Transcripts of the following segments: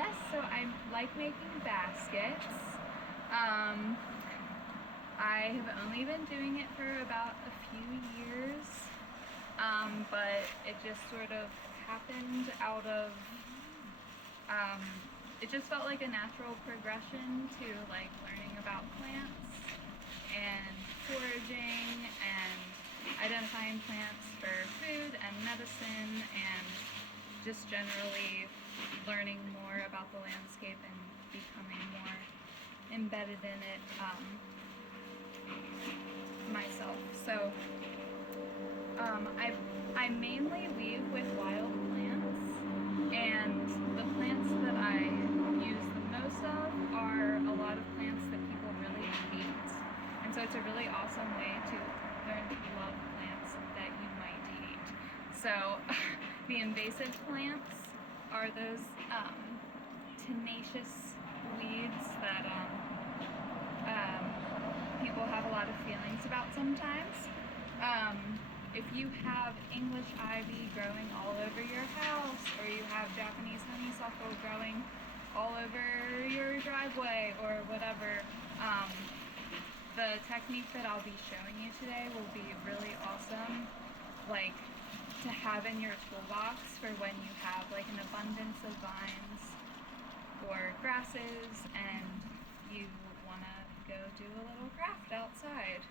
Yes, so I like making baskets. I have only been doing it for about a few years, but it just sort of happened out of, it just felt like a natural progression to like learning about plants and foraging and identifying plants for food and medicine and just generally learning more about the landscape and becoming more embedded in it myself. So I mainly weave with wild plants, and the plants that I use the most of are a lot of plants that people really hate, and so it's a really awesome way to learn to love plants that you might eat. So the invasive plants are those tenacious weeds that people have a lot of feelings about sometimes. If you have English ivy growing all over your house, or you have Japanese honeysuckle growing all over your driveway or whatever, the technique that I'll be showing you today will be really awesome, like to have in your toolbox for when you have like an abundance of vines or grasses and you want to go do a little craft outside.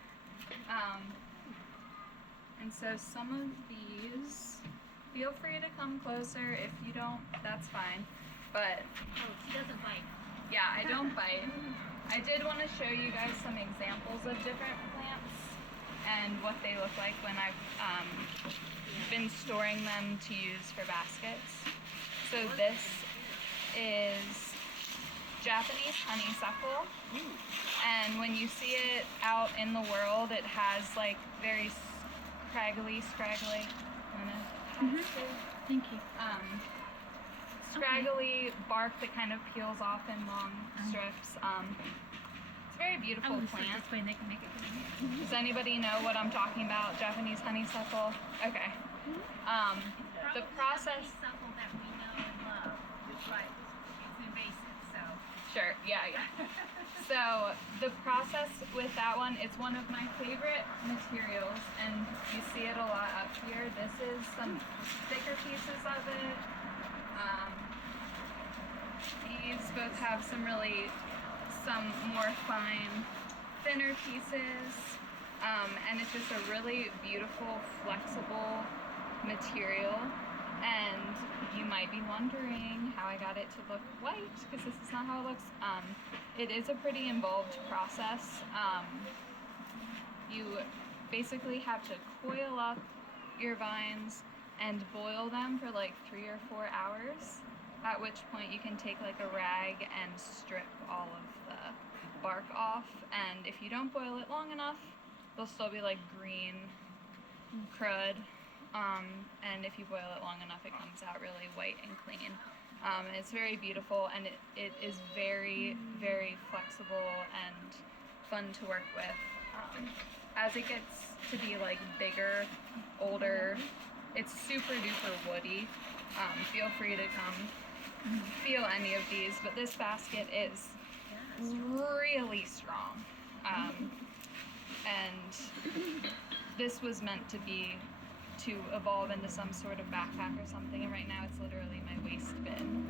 And so some of these, feel free to come closer. If you don't, that's fine. But oh, she doesn't bite. Yeah, I don't bite. I did want to show you guys some examples of different plants and what they look like when I've been storing them to use for baskets. So this is Japanese honeysuckle, and when you see it out in the world, it has like very scraggly, Thank you. Scraggly bark that kind of peels off in long strips. It's a very beautiful plant. This way and they can make it good. Does anybody know what I'm talking about? Japanese honeysuckle? Okay. The process. Honeysuckle that we know and love, but it's invasive, so. Sure. Yeah. So the process with that one, it's one of my favorite materials, and you see it a lot up here. This is some thicker pieces of it. These both have some more fine, thinner pieces, and it's just a really beautiful, flexible material. And you might be wondering how I got it to look white, because this is not how it looks. It is a pretty involved process. You basically have to coil up your vines and boil them for like 3 or 4 hours, at which point you can take like a rag and strip all of the bark off. And if you don't boil it long enough, they'll still be like green crud. And if you boil it long enough, it comes out really white and clean. And it's very beautiful, and it is very, very flexible and fun to work with. As it gets to be like bigger, older, it's super duper woody. Feel free to come feel any of these, but this basket is really strong. And this was meant to evolve into some sort of backpack or something, and right now it's literally my waste bin.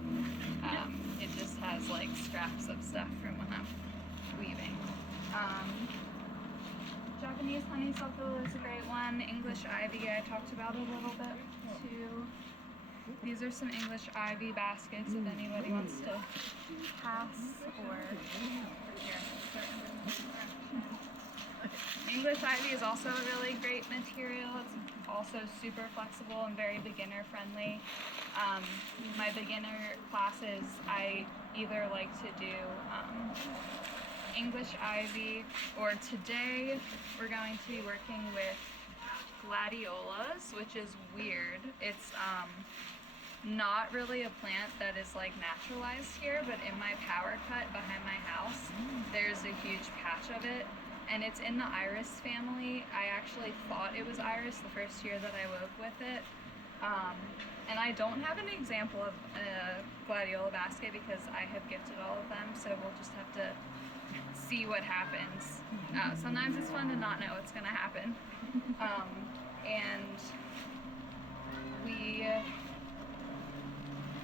It just has like scraps of stuff from when I'm weaving. Japanese honeysuckle is a great one. English ivy I talked about a little bit too. These are some English ivy baskets if anybody wants to pass or English ivy is also a really great material. It's also super flexible and very beginner friendly. My beginner classes, I either like to do English ivy, or today we're going to be working with gladiolas, which is weird. It's not really a plant that is like naturalized here, but in my power cut behind my house, there's a huge patch of it. And it's in the iris family. I actually thought it was iris the first year that I wove with it. And I don't have an example of a gladiola basket because I have gifted all of them, so we'll just have to see what happens. Sometimes it's fun to not know what's gonna happen. And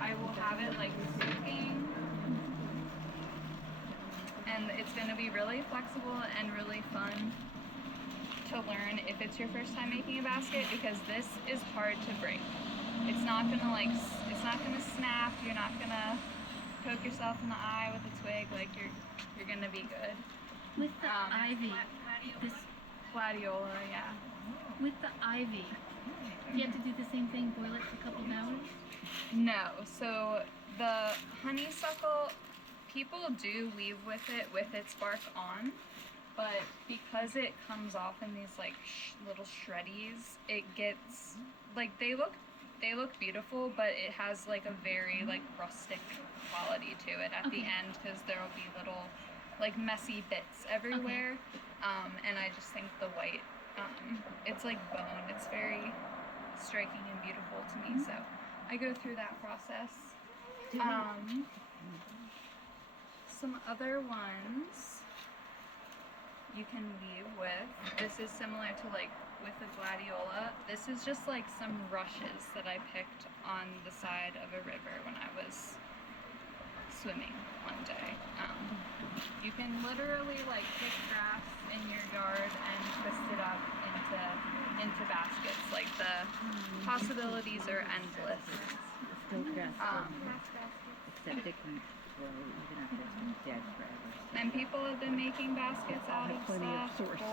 I will have it like soaking, and it's gonna be really flexible and really fun to learn if it's your first time making a basket, because this is hard to break. It's not gonna snap. You're not gonna poke yourself in the eye with a twig. Like you're gonna be good. With the ivy, this Gladiola, yeah. with the ivy, do you have to do the same thing? Boil it for a couple of hours? No, so the honeysuckle, people do weave with it with its bark on, but because it comes off in these like little shreddies, it gets like they look beautiful, but it has like a very like rustic quality to it at the Okay. end, because there'll be little like messy bits everywhere. And I just think the white, it's like bone. It's very striking and beautiful to me. So I go through that process. Some other ones you can weave with. This is similar to like with the gladiola. This is just like some rushes that I picked on the side of a river when I was swimming one day. You can literally like pick grass in your yard and twist it up into baskets. Like the possibilities are endless. Still grass. Max Septic will even after it's been dead forever. So And people have been making baskets out of plenty of stuff source.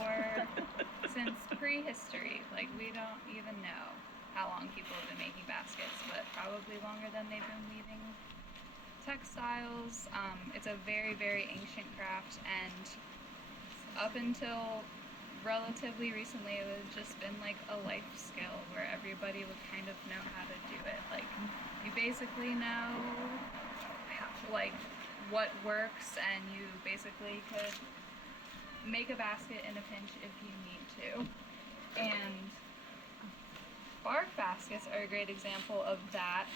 since prehistory. Like we don't even know how long people have been making baskets, but probably longer than they've been weaving textiles. It's a very, very ancient craft, and up until relatively recently, it has just been like a life skill where everybody would kind of know how to do it. Like you basically know like what works, and you basically could make a basket in a pinch if you need to. And bark baskets are a great example of that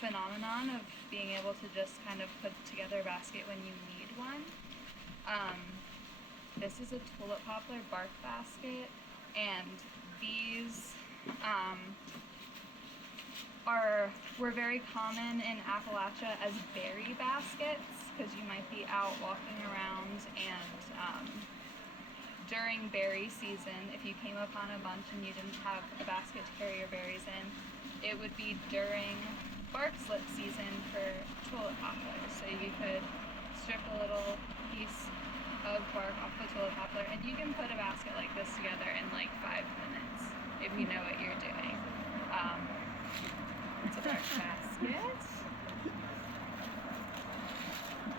phenomenon of being able to just kind of put together a basket when you need one. This is a tulip poplar bark basket, and these were very common in Appalachia as berry baskets, because you might be out walking around, and during berry season, if you came upon a bunch and you didn't have a basket to carry your berries in, it would be during bark slip season for tulip poplars. So you could strip a little piece of bark off the tulip poplar, and you can put a basket like this together in like 5 minutes if you know what you're doing. It's a bark basket.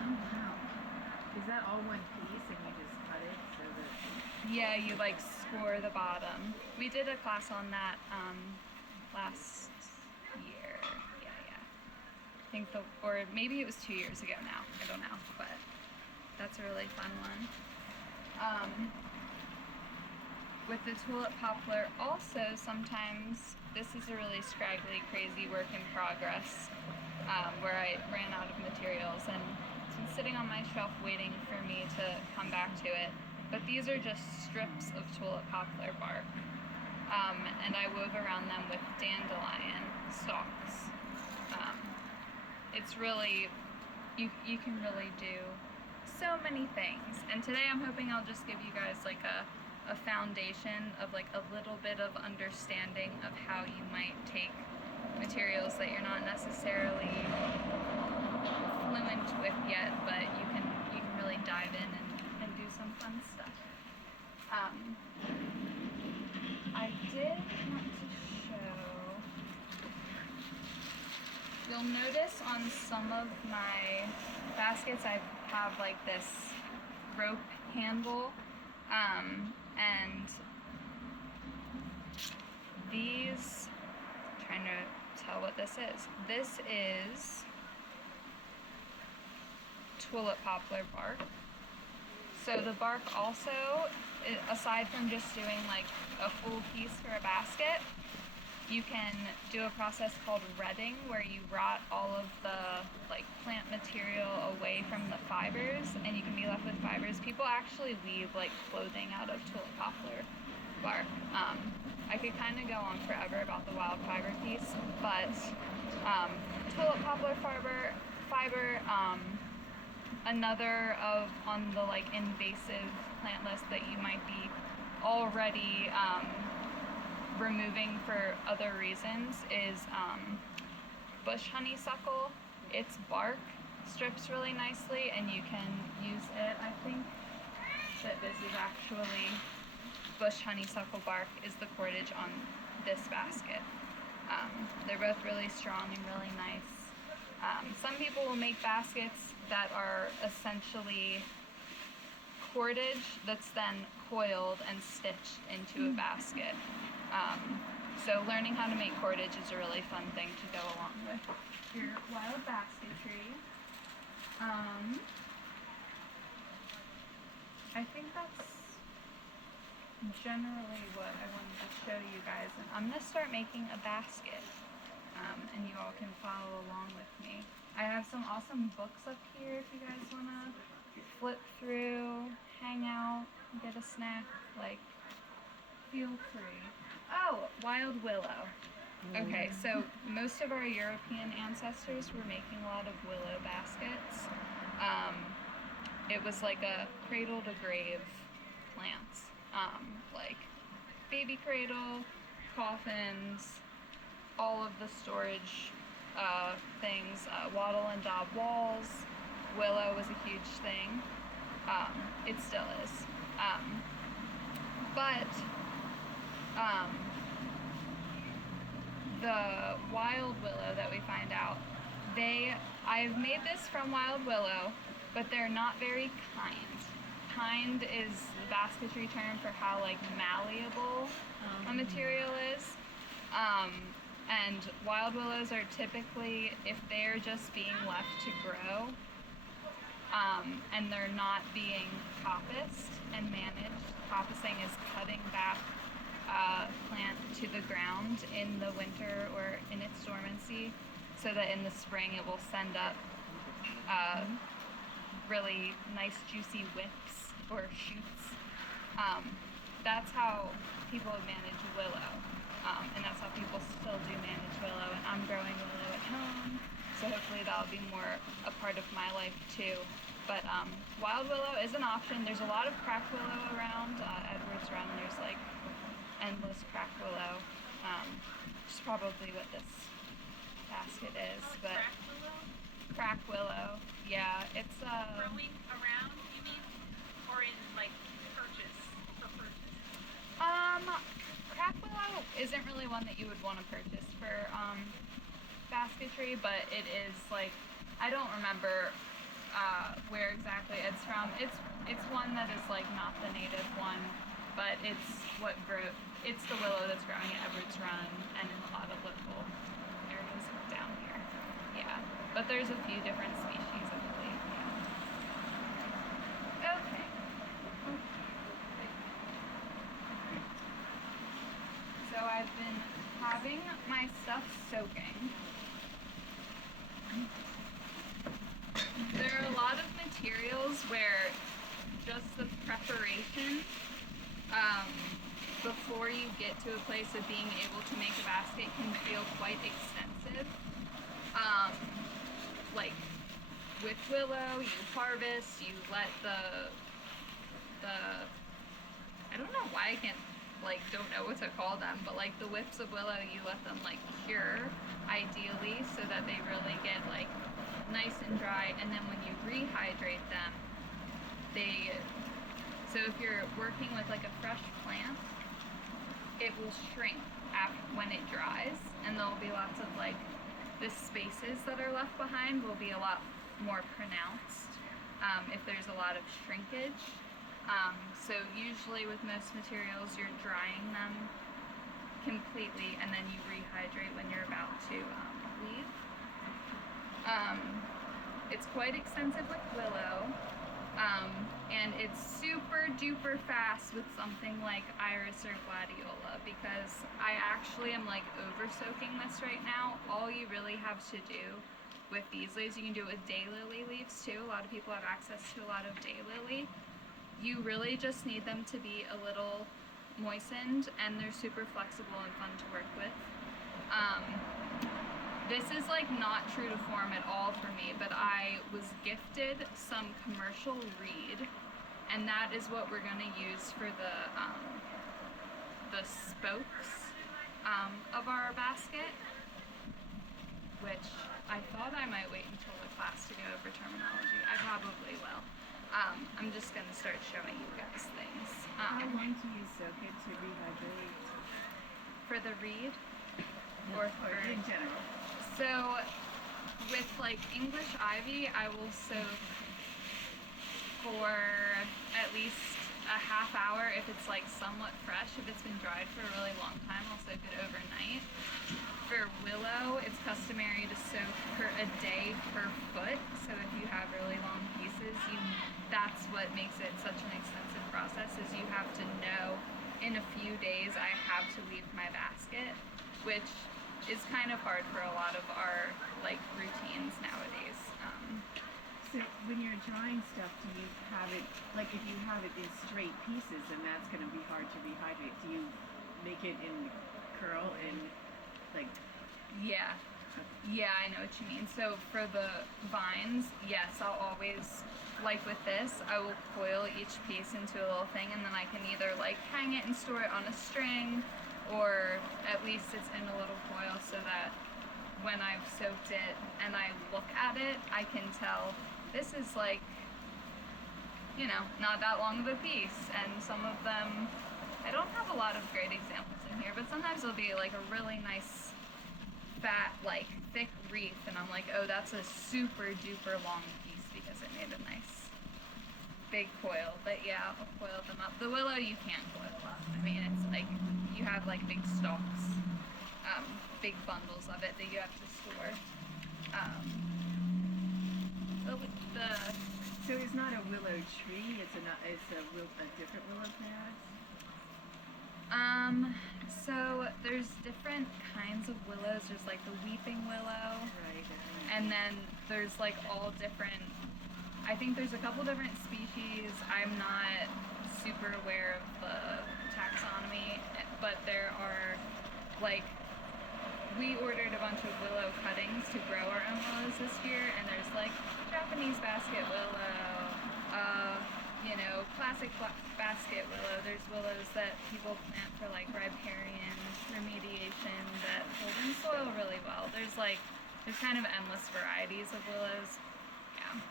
Oh wow. Is that all one piece and you just cut it so that Yeah, you like score the bottom. We did a class on that last year. Yeah. I think or maybe it was 2 years ago now. I don't know, but that's a really fun one. With the tulip poplar, also sometimes this is a really scraggly, crazy work in progress, where I ran out of materials and it's been sitting on my shelf waiting for me to come back to it. But these are just strips of tulip poplar bark, and I wove around them with dandelion stalks. It's really, you can really do so many things. And today I'm hoping I'll just give you guys like a foundation of like a little bit of understanding of how you might take materials that you're not necessarily fluent with yet, but you can really dive in and do some fun stuff. I did want to show, you'll notice on some of my baskets I have like this rope handle, and these, I'm trying to tell what this is. This is tulip poplar bark. So the bark also, aside from just doing like a full piece for a basket, you can do a process called retting, where you rot all of the like plant material away from the fibers, and you can be left with fibers. People actually weave like clothing out of tulip poplar bark. I could kind of go on forever about the wild fiber piece, but tulip poplar fiber, another of on the like invasive plant list that you might be already removing for other reasons is bush honeysuckle. Its bark strips really nicely, and you can use it. I think that this is actually bush honeysuckle bark is the cordage on this basket. They're both really strong and really nice. Some people will make baskets that are essentially cordage that's then coiled and stitched into a basket. So learning how to make cordage is a really fun thing to go along with your wild basketry. I think that's generally what I wanted to show you guys. And I'm going to start making a basket, and you all can follow along with me. I have some awesome books up here if you guys want to flip through, hang out, get a snack, like, feel free. Oh, wild willow. Okay, so most of our European ancestors were making a lot of willow baskets. It was like a cradle to grave plants, like baby cradle, coffins, all of the storage things, wattle and daub walls. Willow was a huge thing. It still is. But the wild willow that we find out, I've made this from wild willow, but they're not very kind. Kind is the basketry term for how like malleable a material is. And wild willows are typically, if they're just being left to grow, and they're not being coppiced and managed. Coppicing is cutting back plant to the ground in the winter or in its dormancy, so that in the spring it will send up really nice juicy whips or shoots. That's how people manage willow, and that's how people still do manage willow. And I'm growing willow at home, so hopefully that'll be more a part of my life too. But wild willow is an option. There's a lot of crack willow around. Edwards Run, there's like endless crack willow, which is probably what this basket is. But crack willow, yeah, it's Growing around, you mean? Or in like purchase, for purchase? Crack willow isn't really one that you would want to purchase for basketry, but it is like, I don't remember where exactly it's from. It's one that is like not the native one, but it's it's the willow that's growing at Edwards Run and in a lot of local areas down here. Yeah, but there's a few different species, I believe. Yeah. Okay. So I've been having my stuff soaking. There are a lot of materials where just the preparation before you get to a place of being able to make a basket can feel quite extensive. Like with willow, you harvest, you let the I don't know why I can't don't know what to call them, but like the whips of willow, you let them like cure ideally so that they really get like nice and dry, and then when you rehydrate them, so if you're working with like a fresh plant, it will shrink when it dries, and there'll be lots of like the spaces that are left behind will be a lot more pronounced if there's a lot of shrinkage. So usually with most materials, you're drying them completely, and then you rehydrate when you're about to weave. It's quite extensive with willow. And it's super duper fast with something like iris or gladiola, because I actually am like over soaking this right now. All you really have to do with these leaves, you can do it with daylily leaves too. A lot of people have access to a lot of daylily. You really just need them to be a little moistened, and they're super flexible and fun to work with. This is like not true to form at all for me, but I was gifted some commercial reed, and that is what we're gonna use for the spokes of our basket, which I thought I might wait until the class to go over terminology. I probably will. I'm just gonna start showing you guys things. How long do you soak it to rehydrate? For the reed, or in general? So with like English ivy, I will soak for at least a half hour if it's like somewhat fresh. If it's been dried for a really long time, I'll soak it overnight. For willow, it's customary to soak for a day per foot. So if you have really long pieces, that's what makes it such an extensive process, is you have to know in a few days I have to leave my basket, which is kind of hard for a lot of our like routines nowadays. So when you're drying stuff, do you have it, like if you have it in straight pieces, then that's going to be hard to rehydrate. Do you make it in curl and like? Yeah, I know what you mean. So for the vines, yes, I'll always, like with this, I will coil each piece into a little thing, and then I can either like hang it and store it on a string, or at least it's in a little coil so that when I've soaked it and I look at it, I can tell this is like, you know, not that long of a piece. And some of them, I don't have a lot of great examples in here, but sometimes it'll be like a really nice fat, like thick wreath, and I'm like, oh, that's a super duper long piece because it made a nice big coil. But yeah, I'll coil them up. The willow you can't coil up. I mean, it's like you have like big stalks, big bundles of it that you have to store. So it's not a willow tree. It's a different willow plant. So there's different kinds of willows. There's like the weeping willow, Right. and then there's like all different. I think there's a couple different species. I'm not super aware of the taxonomy, but there are like, we ordered a bunch of willow cuttings to grow our own willows this year, and there's like Japanese basket willow, you know, classic basket willow. There's willows that people plant for like riparian remediation that hold in soil really well. There's kind of endless varieties of willows. Yeah.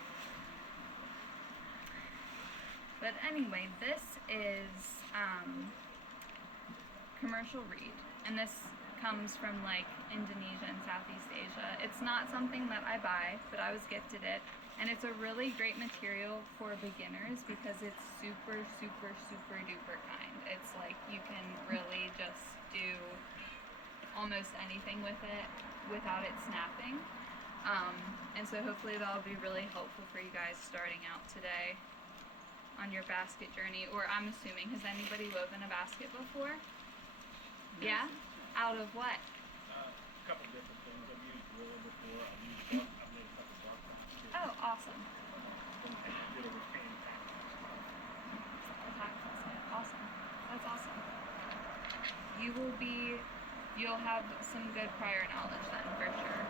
But anyway, this is commercial reed, and this comes from like Indonesia and Southeast Asia. It's not something that I buy, but I was gifted it, and it's a really great material for beginners because it's super, super, super duper kind. It's like you can really just do almost anything with it without it snapping. And so hopefully that'll be really helpful for you guys starting out today on your basket journey. Or I'm assuming, has anybody woven a basket before? Yeah? Out of what? A couple different things. I've used willow before. I've made a couple bark pots too. Oh, awesome. Then I did a retained pattern. Awesome. That's awesome. You'll have some good prior knowledge then, for sure.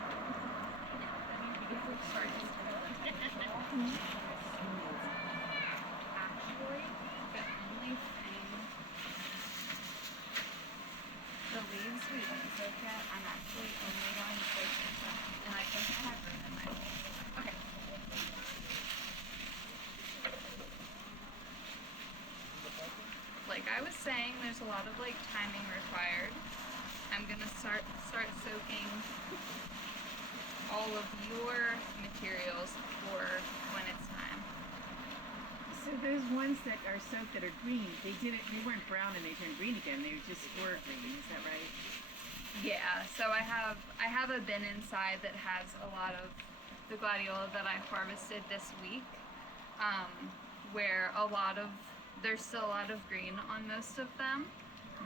Actually, the only thing, the leaves we didn't soak yet, I'm actually only going to soak this up, and I think I have room in my bowl. Okay. Like I was saying, there's a lot of like timing required. I'm gonna start soaking all of your materials for when it's time. So those ones that are soaked that are green, they weren't brown and they turned green again. They were green. Is that right? Yeah. So I have a bin inside that has a lot of the gladiola that I harvested this week. where there's still a lot of green on most of them.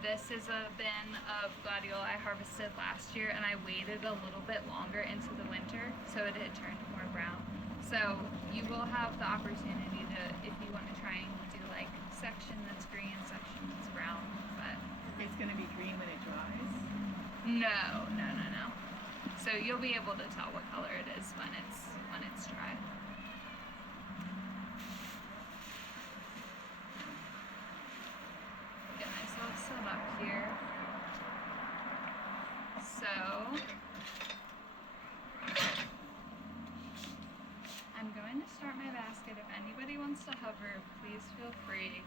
This is a bin of gladioli I harvested last year, and I waited a little bit longer into the winter, so it had turned more brown. So you will have the opportunity to, if you want to try and do like section that's green, section that's brown, but It's gonna be green when it dries. no. So you'll be able to tell what color it is when it's dry. Get myself set up here. So I'm going to start my basket. If anybody wants to hover, please feel free.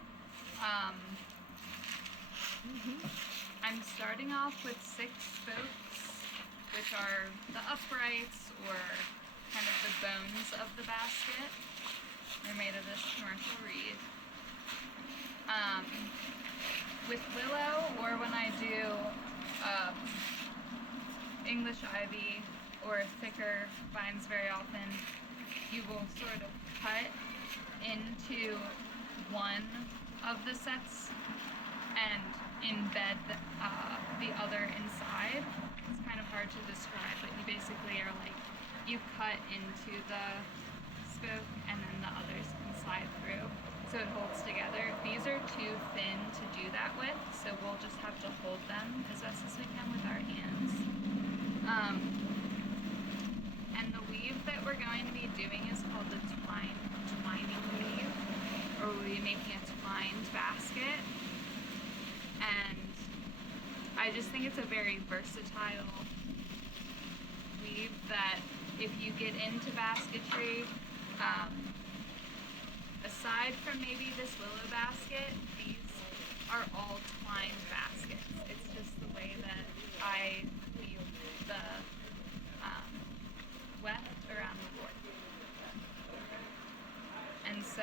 I'm starting off with 6 spokes, which are the uprights or kind of the bones of the basket. They're made of this commercial reed. With willow, or when I do English ivy or thicker vines very often, you will sort of cut into one of the sets and embed the other inside. It's kind of hard to describe, but you basically are like, you cut into the spoke and then the others can slide through, so it holds together. These are too thin to do that with, so we'll just have to hold them as best as we can with our hands. And the weave that we're going to be doing is called the twining weave, or we'll be making a twined basket. And I just think it's a very versatile weave that if you get into basketry, aside from maybe this willow basket, these are all twined baskets. It's just the way that I weave the weft around the board. And so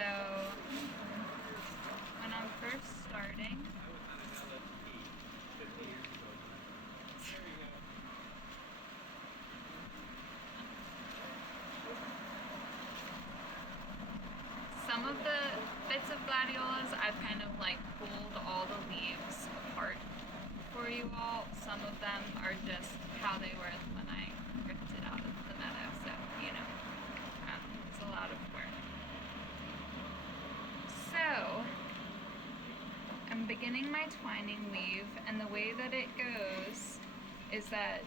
when I'm first starting, some of the bits of gladiolas, I've kind of like pulled all the leaves apart for you all. Some of them are just how they were when I ripped it out of the meadow, so, you know, it's a lot of work. So, I'm beginning my twining weave, and the way that it goes is that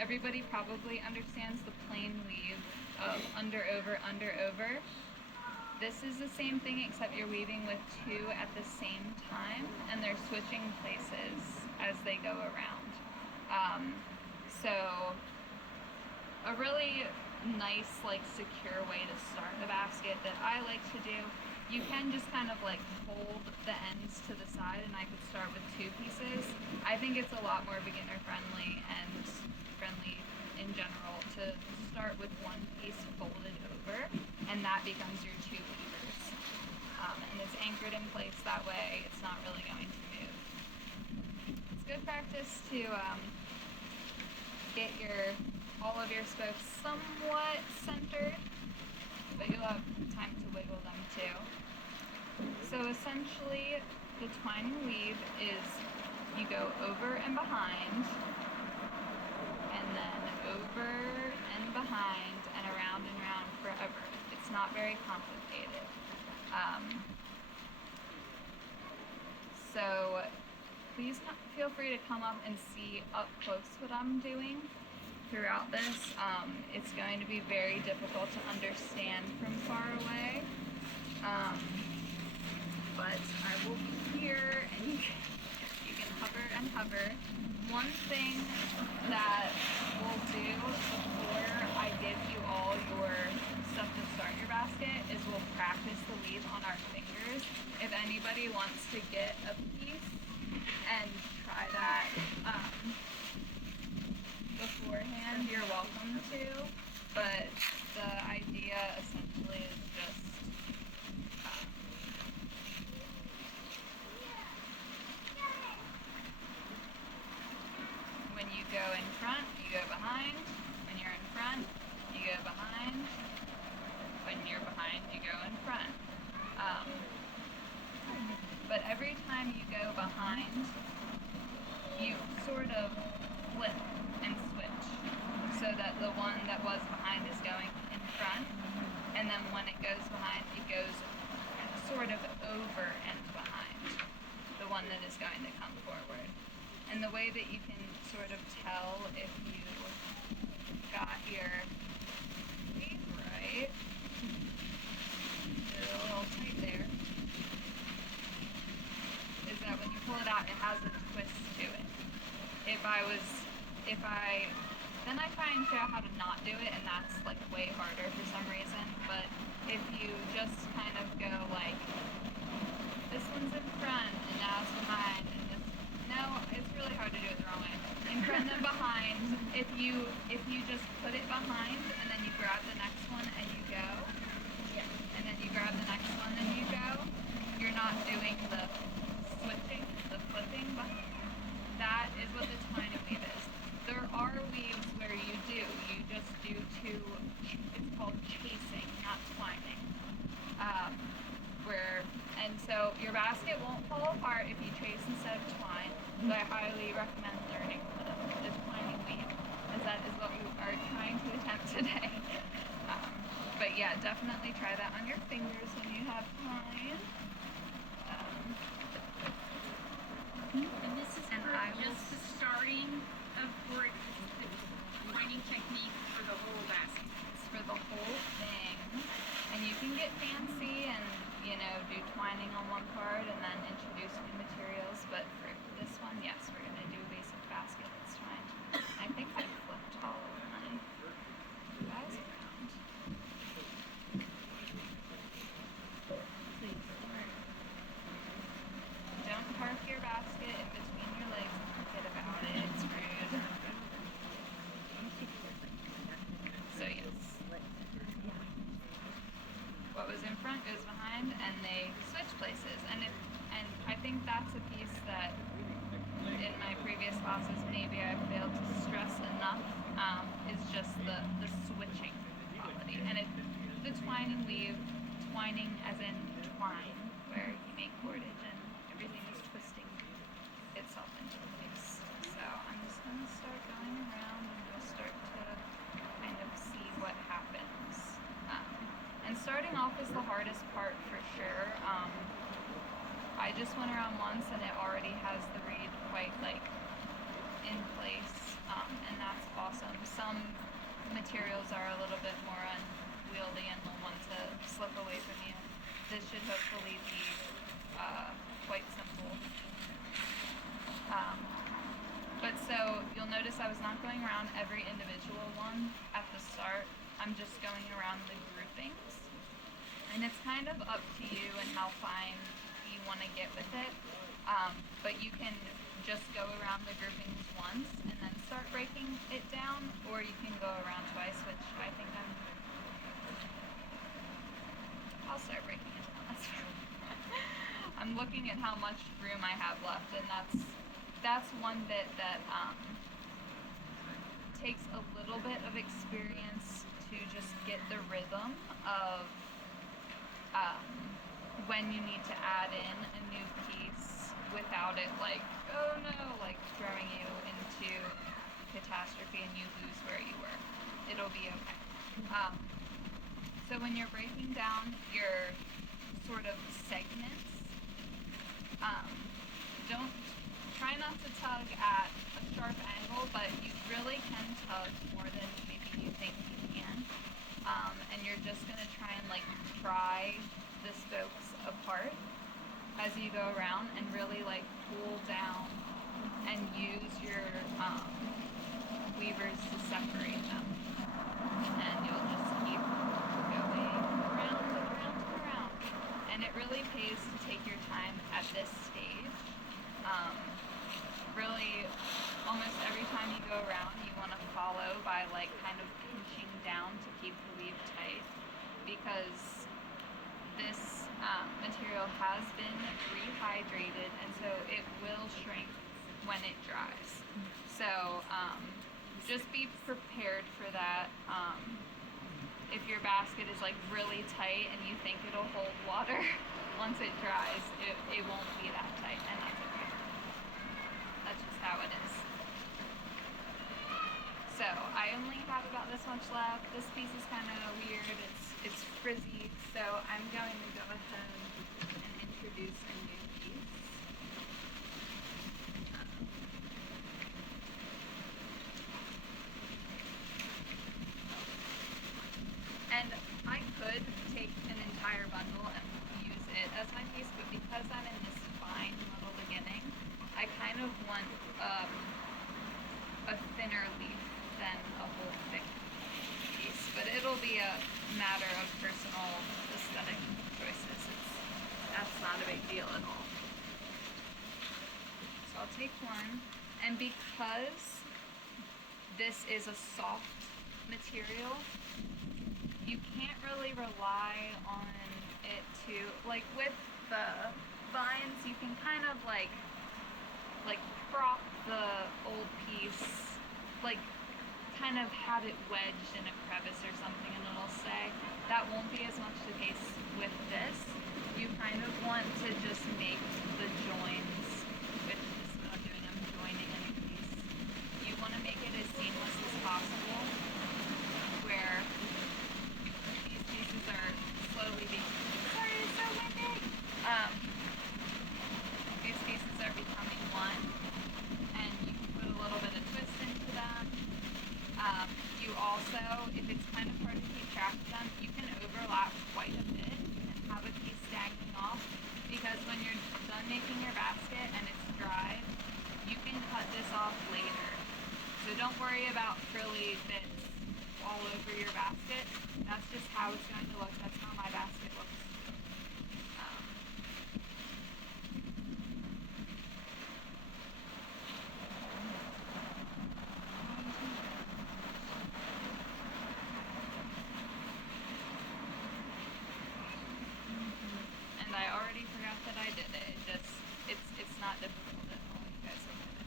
everybody probably understands the plain weave of under, over, under, over. This is the same thing, except you're weaving with 2 at the same time, and they're switching places as they go around. So a really nice, like, secure way to start the basket that I like to do, you can just kind of like hold the ends to the side, and I could start with 2 pieces. I think it's a lot more beginner friendly and friendly in general to start with 1 piece folded over, and that becomes your 2 weavers. And it's anchored in place that way, it's not really going to move. It's good practice to get all of your spokes somewhat centered, but you'll have time to wiggle them too. So essentially, the twining weave is you go over and behind, and then over and behind, and around forever. It's not very complicated. So please feel free to come up and see up close what I'm doing throughout this. It's going to be very difficult to understand from far away, but I will be here, and you can hover and hover. One thing that we'll do before I give you all your stuff to start your basket is we'll practice the weave on our fingers. If anybody wants to get a piece and try that beforehand, you're welcome to, but the idea essentially is just when you go in front, you go behind. When you're in front, you go behind. When you're behind, you go in front. But every time you go behind, you sort of flip and switch so that the one that was behind is going in front, and then when it goes behind, it goes sort of over and behind the one that is going to come forward. And the way that you can sort of tell if you got your feet right, a little tight there, is that when you pull it out, it has a twist to it. Then I try and figure out how to not do it, and that's like way harder for some reason. But if you just kind of go like, this one's in front and now it's behind, and just, no, it's really hard to do it the wrong way. In front and behind, if you just put it behind and then you grab the next one and you go, and then you grab the next one and you go, you're not doing the switching, the flipping. That is what the twining weave is. There are weaves where you just do two, it's called chasing, not twining. And so your basket won't fall apart if you chase instead of twine. So I highly recommend learning the twining weave, as that is what we are trying to attempt today. But yeah, definitely try that on your fingers when you have time. And this is And for I will just the starting of or the twining technique for the whole basket. It's for the whole thing. And you can get fancy and, do twining on one part and then introduce new materials. But for this one, yes, we're going to do a basic basket that's twined. I think I flipped all of my guys around. Don't park your basket in between your legs and forget about it. It's rude. So yes. What was in front goes behind, and they switch places. And I think that's a piece that in my previous classes maybe I failed to stress enough, is just the switching quality. And the twining weave, twining as in twine, where you make cordage and everything is twisting itself into place. So I'm just going to start going around and we'll start to kind of see what happens. And starting off is the hardest part for sure. I just went around once and it already has the reed quite in place, and that's awesome. Some materials are a little bit more unwieldy and will want to slip away from you. This should hopefully be quite simple. But so you'll notice I was not going around every individual one at the start. I'm just going around the groupings. And it's kind of up to you and how fine you want to get with it. But you can just go around the groupings once and then start breaking it down, or you can go around twice, which I think I'll start breaking it down. That's fine. I'm looking at how much room I have left, and that's one bit that takes a little bit of experience to just get the rhythm of when you need to add in a new piece without it throwing you into catastrophe and you lose where you were. It'll be okay. So when you're breaking down your sort of segments, don't try not to tug at a sharp angle, but you really can tug more than maybe you think you can. And you're just gonna try and pry the spokes apart as you go around and really pull down and use your weavers to separate them. And you'll just keep going around and around and around. And it really pays to take your time at this stage. Really, almost every time you go around, you want to follow by kind of pinching down to keep the weave tight, because this material has been rehydrated, and so it will shrink when it dries. So just be prepared for that. if your basket is like really tight and you think it'll hold water, once it dries, it won't be that tight, and that's okay. That's just how it is. So I only have about this much left. This piece is kind of weird. It's frizzy, so I'm going to go ahead and introduce a new piece. And I could take an entire bundle and use it as my piece, but because I'm in this fine little beginning, I kind of want a thinner leaf than a whole thick piece. But it'll be a matter of personal aesthetic choices. That's not a big deal at all. So I'll take one, and because this is a soft material, you can't really rely on it to, like with the vines, you can kind of like prop the old piece, like kind of have it wedged in a crevice or something and it'll stay. That won't be as much the case with this. You kind of want to just make the joins, which is what I'm doing, I'm joining a new piece. You want to make it as seamless as possible, where these pieces are slowly being, sorry, it's so windy. These pieces are becoming one, and you can put a little bit of twist into them. You also, if it's kind of hard to keep track of them, you can overlap quite a bit and have a piece dangling off, because when you're done making your basket and it's dry, you can cut this off later. So don't worry about frilly bits all over your basket. That's just how it's going to look. That's how my basket looks. And I already forgot that I did it. It's not difficult at all. You guys are good.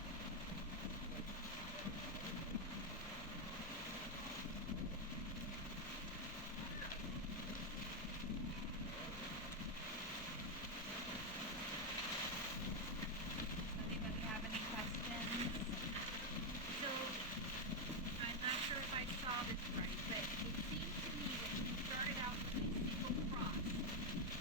Does anybody have any questions? So, I'm not sure if I saw this right, but it seems to me that you started out with a single cross,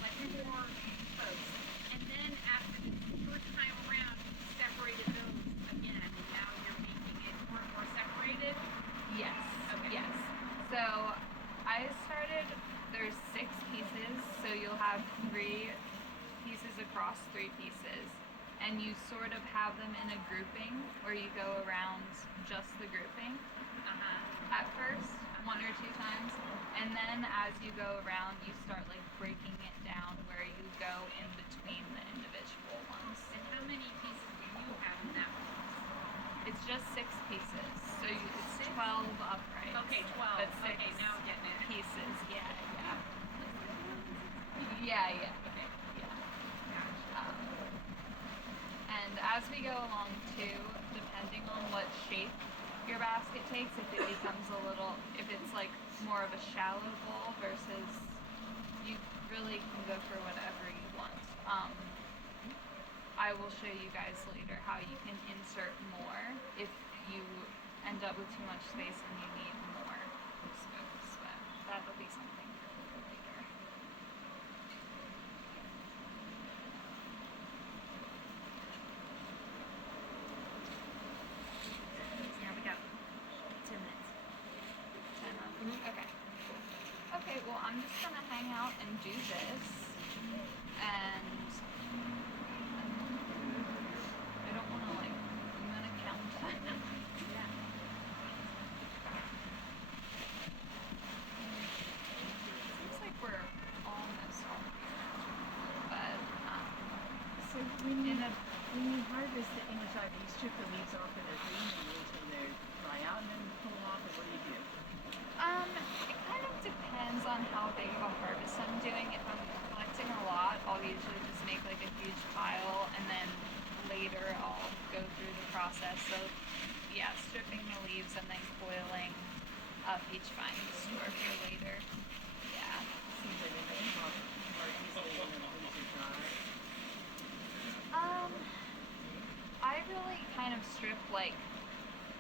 like 4 posts, and then after the first time around, you separated those again, and now you're making it more and more separated? Yes. Okay. Yes. So I started, there's 6 pieces, so you'll have 3 pieces across 3 pieces. And you sort of have them in a grouping where you go around just the grouping at first, 1 or 2 times. And then as you go around, you start like breaking it down where you go in between the individual ones. And how many pieces do you have in that one? It's just 6 pieces. So it's 6? 12 uprights. Okay, 12. But 6 Okay, now I'm getting it. pieces. Yeah, yeah. Yeah, yeah. Okay. Yeah. And as we go along too, depending on what shape your basket takes, if it becomes a little, if it's like more of a shallow bowl versus, you really can go for whatever you want. I will show you guys later how you can insert more if you end up with too much space and you need more spokes, but that'll be something for later. Yeah, we got 2 minutes. 10 of them? Okay. Okay, well, I'm just gonna hang out and do this, and I don't wanna like, I'm gonna count. Seems like we're almost all here, but So when you, in a when you harvest the English ivy, you strip the leaves off and they're green and you wait till they dry out and then pull them off, or what do you do? it kind of depends on how big of a harvest I'm doing. If I'm collecting a lot, I'll usually just make like a huge pile, and then later I'll go through the process of, yeah, stripping the leaves and then coiling up each vine to store for later. kind of strip like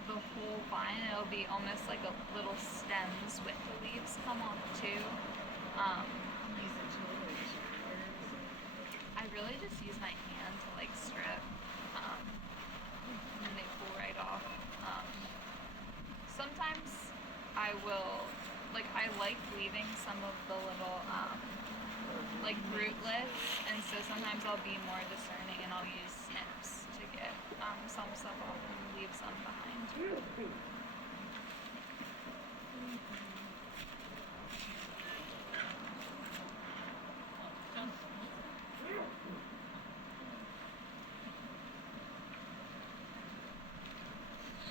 the whole vine. It'll be almost like a little stems with the leaves come off too. Use a tool or just your fingers. I really just use my hand to like strip, and they pull right off. Sometimes I will, like I like leaving some of the little like rootlets, and so sometimes I'll be more discerning and I'll use snips to get some stuff off and leave some behind.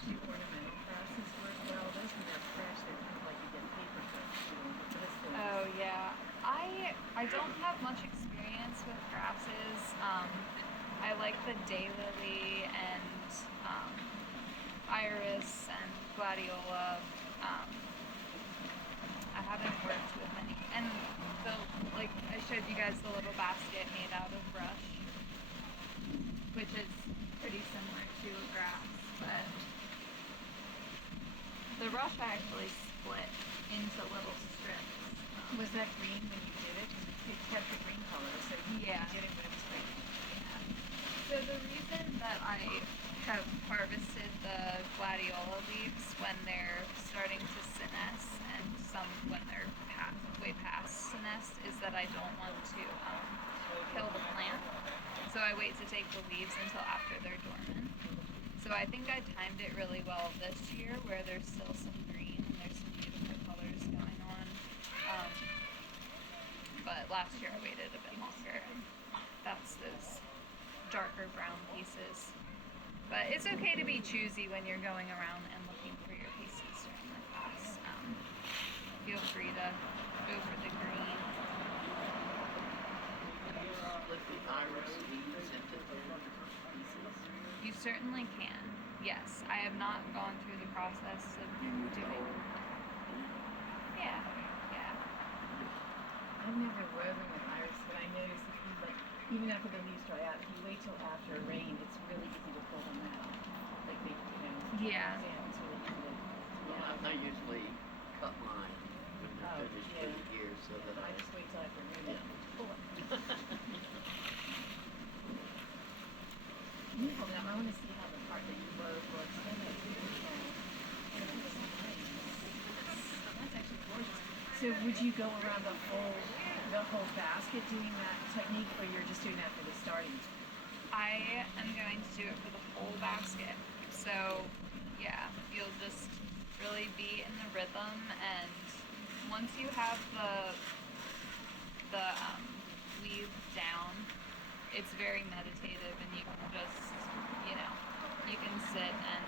Do ornamental crosses work well? Those when they're fresh, they're kind of like you get paper cuts to them. But this one, Oh yeah, I don't have much experience with grasses. I like the daylily and iris and gladiola. I haven't worked with many, and the like I showed you guys the little basket made out of brush, which is pretty similar to a grass, but the rush I actually split into little strips. was that green when you did it? 'Cause it kept the green color, so you Yeah. did it when it was green. So the reason that I have harvested the gladiola leaves when they're starting to senesce and some when they're way past senesce is that I don't want to kill the plant. So I wait to take the leaves until after they're dormant. So I think I timed it really well this year where there's still some green and there's some beautiful colors going on. But last year I waited a bit longer. That's those darker brown pieces. But it's okay to be choosy when you're going around and looking for your pieces during the class. Feel free to go for the green. Split the iris leaves into different pieces. You certainly can. Yes, I have not gone through the process of doing. Yeah, yeah. I've never woven with iris, but I noticed if you like, even after the leaves dry out, if you wait till after rain, it's really easy to pull them out. Like they, Yeah. it's really easy to Well, I usually cut mine when Oh, they're finished for yeah. the year so that I just wait till after rain. Yeah. Pull it. Can you hold it up? I want to see how the part that you wove looks. Isn't that beautiful? That looks nice. That's actually gorgeous. So would you go around the whole basket doing that technique, or you're just doing that for the starting? I am going to do it for the whole basket. So, yeah, you'll just really be in the rhythm, and once you have the weave down, it's very meditative, and you can just, you can sit and